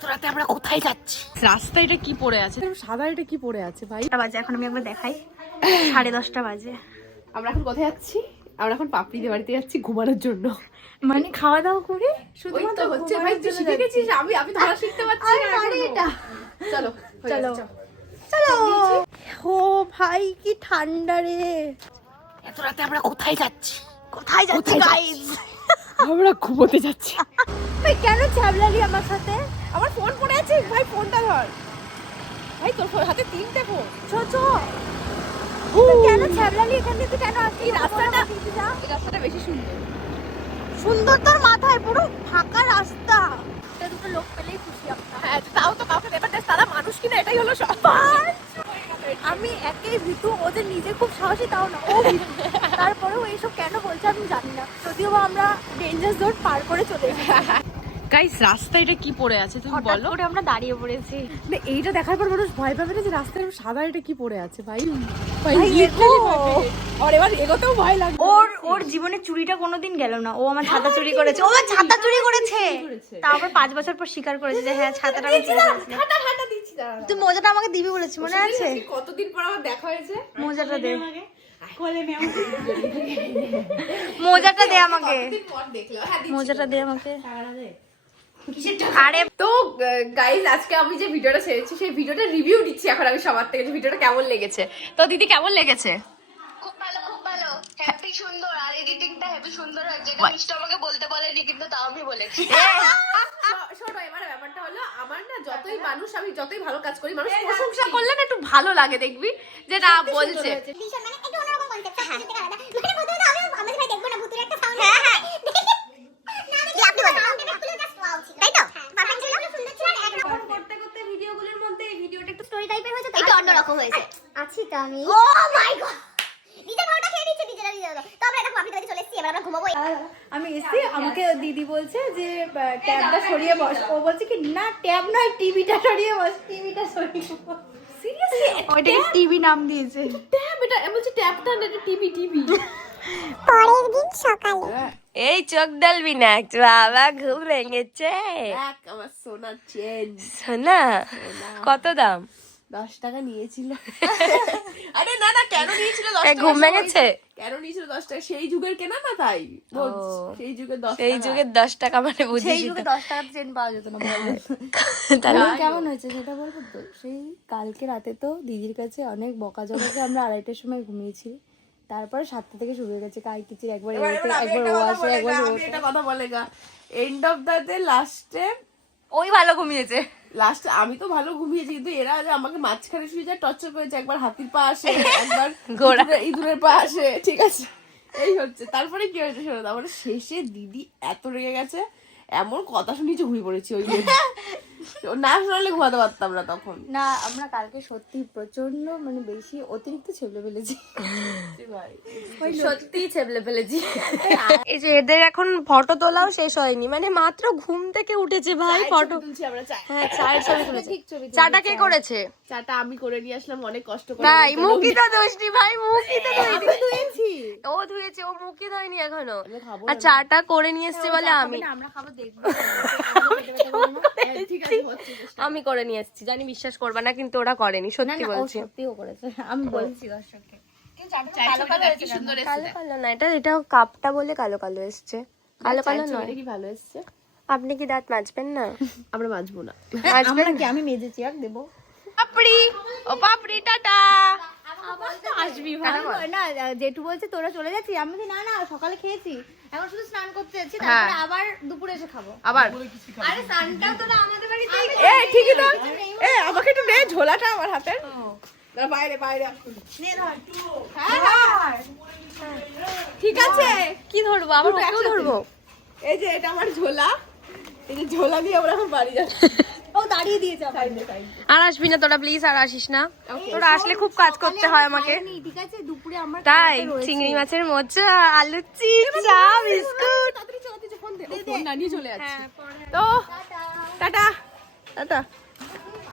এত রাতে আমরা কোথায় যাচ্ছি? রাস্তা এটা কি পড়ে আছে, সাদা এটা কি পড়ে আছে ভাই? বাজে এখন আমি একবার দেখাই, 10:30 বাজে। আমরা এখন কোথায় যাচ্ছি? আমরা এখন পাপড়িদের বাড়িতে যাচ্ছি ঘুমানোর জন্য। মানে খাওয়া দাওয়া করে শুধুমাত্র হচ্ছে ভাই, তুই শিখে গেছিস, আমি ধরা শিখতে পারছি না এটা। চলো চলো চলো। ও ভাই কি ঠান্ডা রে। এত রাতে আমরা কোথায় যাচ্ছি? কোথায় যাচ্ছি গাইস? আমরা ঘুমোতে যাচ্ছি। ভাই কেন ছ্যাবলালি আমার সাথে? আমার ফোন পড়ে আছে ভাই, ফোনটা ধর ভাই, তোর হাতে 3টে ফোন। ছো কেন ছ্যাবলালি? এখানে তুই কেন আসছিস? এই রাস্তাটা বেশি সুন্দর। সুন্দর তোর মাথায়, পুরো ফাঁকা রাস্তা। দুটো লোক পেলেই খুশি আমরা। হ্যাঁ, তাও তো কাউকে ব্যাপারটা, তারা মানুষ কিনা এটাই হলো সব। আমি একেই ভীতু, ওদের নিজে খুব সাহসী, তাও না ও ভীতু। তারপরেও এইসব কেন বলছে আমি জানি না, যদিও বা আমরা ডেঞ্জার জোন পার করে চলে এসেছি। গাইস, রাস্তা এটা কি পড়ে আছে তুমি হঠাৎ বলো? করে আমরা দাঁড়িয়ে পড়েছি। না, এইটা দেখার পর মানুষ ভয় পাবে না যে রাস্তায় সাদা এটা কি পড়ে আছে ভাই? ভাই, এগো। আর এবার এগোতেও ভয় লাগবে। ওর জীবনে চুরিটা কোনোদিন গেল না। ও আমার ছাতা চুরি করেছে, ও আমার ছাতা চুরি করেছে। তারপর 5 বছর পর স্বীকার করেছে যে হ্যাঁ ছাতাটা আমি চুরি করেছি। হাঁটা দিচ্ছি, দাঁড়া। তুই মোজাটা আমাকে দিবি বলেছিস, মনে আছে? কতদিন পর আমার দেখা হয়েছে। মোজাটা দে, মোজাটা দে আমাকে, কতদিন পর দেখলাম। হ্যাঁ, দিচ্ছি। মোজাটা দে আমাকে। আরে তো গাইস, আজকে আমি যে ভিডিওটা ছেড়েছি সেই ভিডিওটা রিভিউ দিচ্ছি এখন আমি সবার থেকে, যে ভিডিওটা কেমন লেগেছে। তো দিদি কেমন লেগেছে? খুব ভালো হ্যাপি সুন্দর, আর এডিটিংটা হেভি সুন্দর হয়েছে। এটা মিষ্টি আমাকে বলতে বলেনি, কিন্তু তাও আমি বলেছি। শোনো, এবার ব্যাপারটা হলো, আমার না যতই মানুষ, আমি যতই ভালো কাজ করি, মানুষ প্রশংসা করলে না একটু ভালো লাগে, দেখবি যে না বলছে। ভীষণ মানে একটু অন্যরকম কনসেপ্ট, সত্যি থেকে আলাদা। মানে প্রথমত আমি আমাদের ভাই দেখবো না ভূতের একটা সাউন্ড। হ্যাঁ না দেখি আপনি সাউন্ডটা খুলে জাস্ট ওয়াও ছিল, তাই তো? পারফেক্ট ছিল, সুন্দর ছিল। এখন করতে করতে ভিডিওগুলোর মধ্যে এই ভিডিওটা একটু স্টোরি টাইপের হয়েছে, একটু অন্যরকম হয়েছে। আছি তো আমি। ও মাই গড, নিজে বড়টা খেয়ে নিচ্ছে, নিজে দাও। তো আমরা এখন পাপড়ি বাড়ি চলে এসেছি, এবার আমরা ঘুমাবো। আমি এসে আমাকে দিদি বলছে যে ট্যাবটা সরিয়ে বস। ও বলছে কি না ট্যাব নয়, টিভিটা সরিয়ে বস, টিভিটা সরিয়ে বস। সিরিয়াসলি ওইটাকে টিভি নাম দিয়েছে। ট্যাব, এটা আমি বলছি ট্যাবটা না, এটা টিভি। পরের দিন সকালে এই চোখ ডালবি না, বাবা ঘুম ভেঙেছে। দেখ আমার সোনার চেন। সোনা কত দাম? 10 টাকা নিয়েছিল। আরে না, কেন নিয়েছিল 10 এই টাকা? ঘুম ভেঙেছে? কেন নিয়েছিল 10 টাকা? সেই যুগের কেনা না, তাই বলছি। সেই যুগের 10 টাকা। সেই যুগের 10 টাকা মানে বুঝিস সেই যুগে 10 টাকার চেন পাওয়া যেত না। তাহলে কেমন হয়েছে সেটা বলবো তো? সেই কালকে রাতে তো দিদির কাছে অনেক বকাঝকাকে আমরা 2:30টার সময় ঘুমিয়েছি। তারপরে 7টা থেকে শুরু হয়ে গেছে কাইকিচির, একবার একবার ও আসে, একবার ও আমি এটা কথা বলে গা, এন্ড অফ দা ডে লাস্টে ওই ভালো ঘুমিয়েছে। আমি তো ভালো ঘুমিয়েছি, কিন্তু এরা যে আমাকে মাঝখানে শুয়ে যায় টর্চার করেছে। একবার হাতির পা আসে, একবার ইঁদুরের পা আসে, ঠিক আছে? এই হচ্ছে। তারপরে কি হয়েছে শোনো, তারপরে শেষে দিদি এত রেগে গেছে, এমন কথা শুনিয়েছে ঘুমিয়ে পড়েছি। ওই না শোনালে ঘুমাতে পারতাম না তখন। না আমরা কালকে সত্যি প্রচন্ড মানে বেশি অতিরিক্ত ছেবলে ফেলেছি, সত্যি ছেবলে ফেলেছি। এই যে এদের এখন ফটো তোলাও শেষ হয়নি, মানে মাত্র ঘুম থেকে উঠেছে ভাই। ফটো তুলছি আমরা, হ্যাঁ, চায়ের ছবি তুলেছে। চাটা কে করেছে? চাটা আমি করে নিয়ে আসলাম অনেক কষ্ট করে। তাই মুখই তো দোষনি ভাই, মুখই তো ধুয়েছি। ও ধুয়েছে, ও মুখই ধোয়নি এখনো। খাবো আর চাটা করে নিয়ে এসছে বলে আমরা খাবো দেখবো। ঠিক আছে, হচ্ছে। আমি করে নিয়ে এসেছি, জানি বিশ্বাস করবে না, কিন্তু ওরা করেনি, সত্যি বলছি। সত্যিও করেছে, আমি বলছি দর্শককে। কালো কালো কি সুন্দর কালো কালো না, এটা কাপটা বলে কালো কালো এসছে, কালো কালো নয়। কি ভালো এসছে। আপনি কি দাঁত মাজবেন না? আমরা মাজবো না। মাজবেন কি আমি মেজেছি আর দেবো? পাপড়ি, ও পাপড়ি টাটা। আসবি ভাই না, জেঠু বলছে তোরা চলে যাচ্ছিস, আমি বলছি না না সকালে খেয়েছি, এখন শুধু স্নান করতে যাচ্ছি, তারপরে আবার দুপুরে এসে খাবো। আবার আরে স্নানটাও তোরা আমাদের বাড়িতেই এ ঠিকই তো। এ আমাকে একটু নে ঝোলাটা আমার হাতে। দাঁড়া, বাইরে নে ধর। হ্যাঁ, ঠিক আছে। কি ধরবো আবার? ওকেও ধরবো? এই যে এটা আমার ঝোলা, এই যে ঝোলা দিয়ে আমরা এখন বাড়ি যাচ্ছি। ও দাঁড়িয়ে দিয়েছে আর আসবি না তোরা, প্লিজ আর আসিস না। তোরা আসলে খুব কাজ করতে হয় আমাকে। ঠিক আছে দুপুরে আমরা তাই চিংড়ি মাছের মোচা, আলুর চিপস, চা, বিস্কুট। তাড়াতাড়ি চল, তুই ফোন দে। ও ফোন না নিয়ে চলে যাচ্ছে। তো টাটা টাটা।